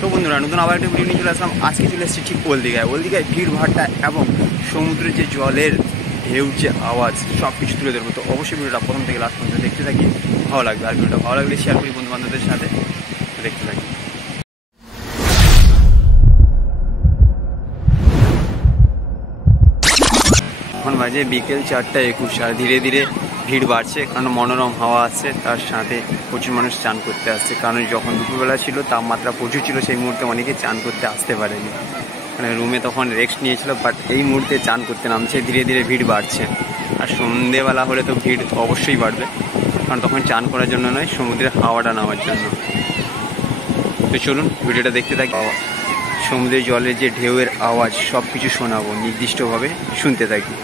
তো বন্ধুরা নতুন আবার একটা ভিডিও নিয়ে চলে আসলাম। আজকে চলে এসেছি ঠিক ওলদিঘায় ভিড় ভাড়টা এবং সমুদ্রের যে জলের ঢেউর যে আওয়াজ সব কিছু তুলে ধরবো। তো অবশ্যই ভিডিওটা প্রথম থেকে লাস্ট পর্যন্ত দেখতে থাকি, ভালো লাগবে। আর ভিডিওটা ভালো লাগলে শেয়ার করি বন্ধু বান্ধবদের সাথে, দেখতে থাকি। এখন বাজে বিকেল 4:21 আর ধীরে ধীরে ভিড় বাড়ছে, কারণ মনোরম হাওয়া আসছে, তার সাথে প্রচুর মানুষ চান করতে আসছে। কারণ যখন দুপুরবেলা ছিল তাপমাত্রা প্রচুর ছিল, সেই মুহূর্তে অনেকে চান করতে আসতে পারেনি, মানে রুমে তখন রেস্ট নিয়েছিল। বাট এই মুহূর্তে চান করতে নামছে, ধীরে ধীরে ভিড় বাড়ছে। আর সন্ধেবেলা হলে তো ভিড় অবশ্যই বাড়বে, কারণ তখন চান করার জন্য নয়, সমুদ্রের হাওয়াটা নেওয়ার জন্য। তো চলুন ভিডিওটা দেখতে থাকি। সমুদ্রের জলের যে ঢেউয়ের আওয়াজ সব কিছু শোনাবো, নির্দিষ্টভাবে শুনতে থাকি।